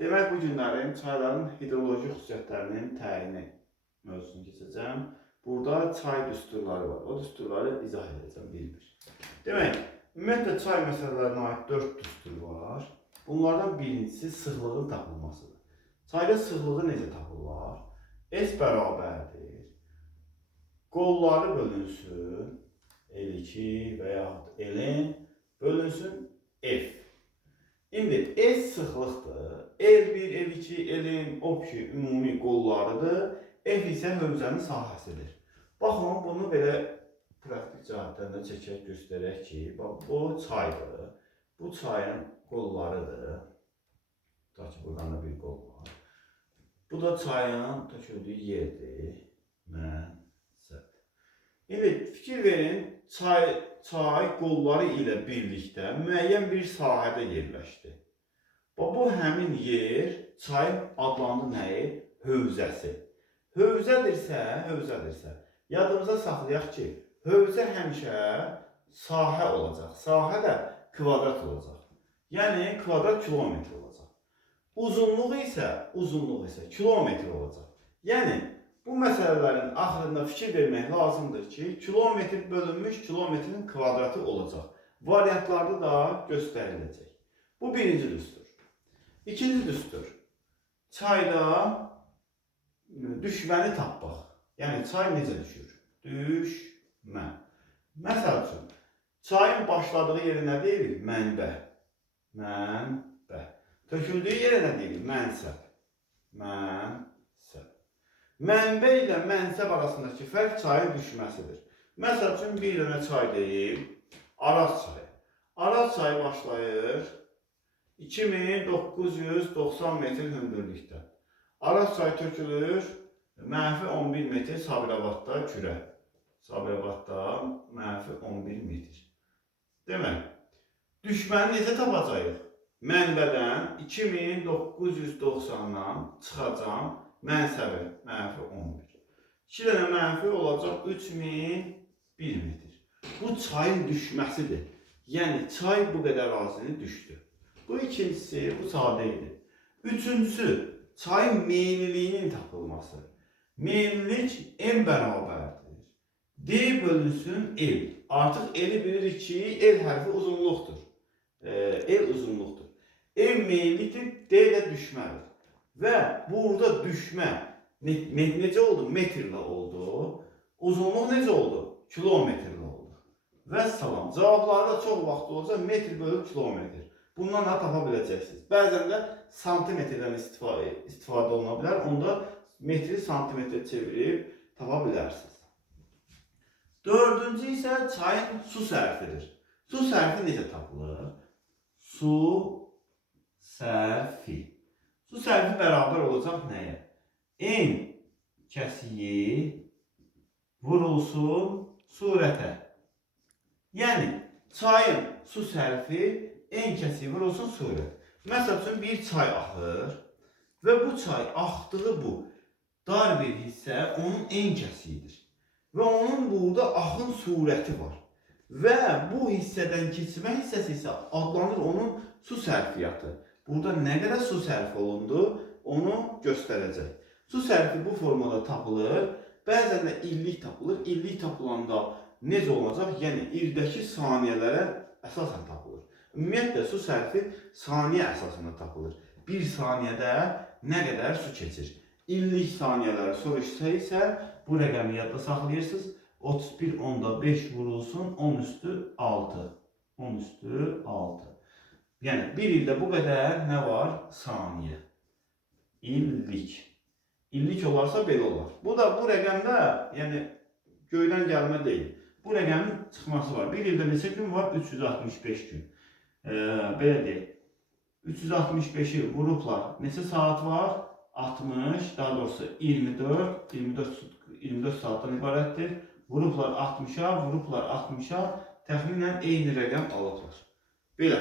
Demək bu günlərin çayların hidroloji xüsusiyyətlərinin təyini mövzusunu keçəcəm. Burada çay düsturları var. O düsturları izah edəcəm bir-bir. Demək, ümumiyyətlə çay məsələlərinə aid 4 düstur var. Bunlardan birincisi sıxlığın tapılmasıdır. Çayda sıxlığı necə tapırlar? S bərabərdir. Qolları bölünsün L2 və yaxud L bölünsün F. İndi S sıxlıqdır. L1, L2, L-in ümumi qollarıdır. F isə hövzənin sahəsidir. Baxın, bunu belə praktik cəhətdən də çəkək, göstərək ki, bu çaydır. Bu çayın qollarıdır. Tutaq ki, buradan da bir qol var. Bu da çayın töküldüyü yerdir. Mənsəb. İndi fikir verin, çay qolları ilə birlikdə müəyyən bir sahədə yerləşdi. Bu həmin yer çayın adlandı nəyi? Hövzəsi. Hövzədirsə, yadımıza saxlayaq ki, hövzə həmişə sahə olacaq. Sahə də kvadrat olacaq. Yəni, kvadrat kilometr olacaq. Uzunluğu isə kilometr olacaq. Yəni, bu məsələlərin axırında fikir vermək lazımdır ki, kilometr bölünmüş kilometrin kvadratı olacaq. Variantlarda da göstəriləcək. Bu birinci düstur. İkinci düstur. Çayda düşməni tapmaq. Yəni, çay necə düşür? Düşmə. Məsəl üçün, çayın başladığı yeri nə deyilir? Mənbə. Mənbə. Töküldüyü yerə nə deyilir? Mənsəb. Mənsəb. Mənbə ilə mənsəb arasındakı fərq çayın düşməsidir. Məsəl üçün, bir dənə çay deyil, Araz çayı. Araz çayı başlayır 2990 metr hündürlükdə. Araz çayı tökülür -11 metr Sabirabadda kürə. Sabirabadda -11 metr. Demək, düşməni necə tapacağıq? Mənbədən 2990-dan çıxacam mənsəbi -11. 2 dənə mənfi olacaq 3001 metr. Bu çayın düşməsidir. Yəni, çay bu qədər ərazini düşdü. Bu ikincisi, bu sadə idi. Üçüncüsü, çayın meyliliyinin tapılması. Meylilik M bərabərdir. D bölünsün L. Artıq L-i bilirik ki, L hərfi uzunluqdur. L uzunluqdur. M meylilikdir, D ilə düşmədir. Və burada düşmə necə oldu? Metrlə oldu. Uzunluq necə oldu? Kilometrlə oldu. Və salam. Cavablarda çox vaxt olacaq metr bölü kilometr. Bundan da tapa biləcəksiniz. Bəzən də santimetrdən istifadə oluna bilər. Onda metri santimetrə çevirib tapa bilərsiniz. Dördüncü isə çayın su sərfidir. Su sərfi necə tapılır? Su sərfi. Su sərfi bərabər olacaq nəyə? N kəsiyi vurulsun surətə. Yəni, çayın su sərfi N kəsiyi vurulsun surət. Məsəl üçün, bir çay axır və bu çay axdığı bu dar bir hissə onun N kəsiyidir. Və onun burada axın surəti var. Və bu hissədən keçmə hissəsi isə adlanır onun su sərfiyyatı. Burada nə qədər su sərfi olundu, onu göstərəcək. Su sərfi bu formada tapılır. Bəzən də illik tapılır. İllik tapılanda necə olacaq? Yəni, ildəki saniyələrə əsasən tapılır. Ümumiyyətlə, su sərfi saniyə əsasında tapılır. Bir saniyədə nə qədər su keçir? İllik saniyələri soruşsa isə bu rəqəmi yadda saxlayırsınız. 31.5 vurulsun 10 üstü 6. 10 üstü 6. Yəni, bir ildə bu qədər nə var? Saniyə. İllik. İllik olarsa belə olar. Bu rəqəmdə, yəni, göydən gəlmə deyil. Bu rəqəmin çıxması var. Bir ildə neçə gün var? 365 gün. Belə deyil. 365-i vurublar. Neçə saat var? 60, daha doğrusu 24 saatdan ibarətdir. Vurublar 60-a, təxminən eyni rəqəm alıblar. Belə.